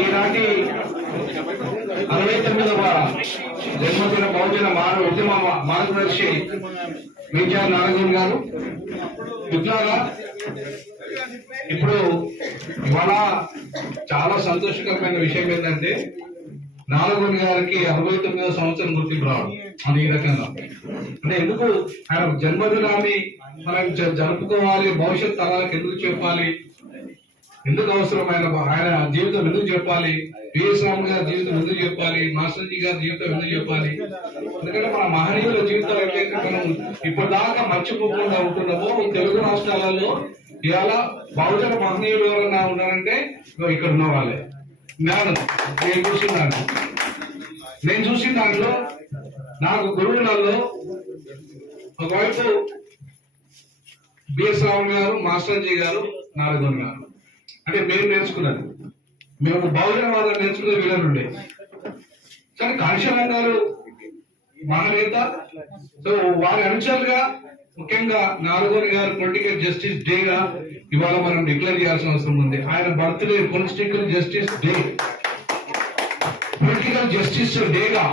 ఈనాటి 69వ జన్మదిన బహుజన మానవ ఉద్యమ మార్గదర్శి విద్యా నారాయణ గారు. మిత్రులారా, ఇప్పుడు ఇవాళ చాలా సంతోషకరమైన విషయం ఏంటంటే నారాయణ గారికి 69వ సంవత్సరం గుర్తింపు రావడం. అది ఈ రకంగా అంటే ఎందుకు ఆయన జన్మదినాన్ని మనం జరుపుకోవాలి, భవిష్యత్ తరాలకు ఎందుకు చెప్పాలి, ఎందుకు అవసరమైన ఆయన జీవితం ఎందుకు చెప్పాలి, పిఎస్ రామ్ గారి జీవితం ఎందుకు చెప్పాలి, మాస్టర్జీ గారి జీవితం ఎందుకు చెప్పాలి. ఎందుకంటే మన మహనీయుల జీవితాలు ఎట్లయితే మనం ఇప్పటిదాకా మర్చిపోకుండా ఉంటున్నామో తెలుగు రాష్ట్రాలలో ఇవాళ బహుజన మహనీయులు ఎవరైనా ఉన్నారంటే ఇక్కడ ఉన్న వాళ్ళే. నేను చూసిన దాంట్లో నాకు గురువులలో ఒకవైపు బిఎస్ రామ్ గారు, మాస్టర్జీ గారు, నారదన్ గారు. అంటే మేము నేర్చుకున్నది, మేము బహుజనవాదం నేర్చుకునే వీళ్ళని ఉండే. కానీ కాళేశ్వరం గారు మన నేత. సో వారి అనుచరులుగా ముఖ్యంగా నారదన్ గారు పొలిటికల్ జస్టిస్ డేగా ఇవాళ మనం డిక్లేర్ చేయాల్సిన అవసరం ఉంది. ఆయన birthday political justice day, political justice డేగా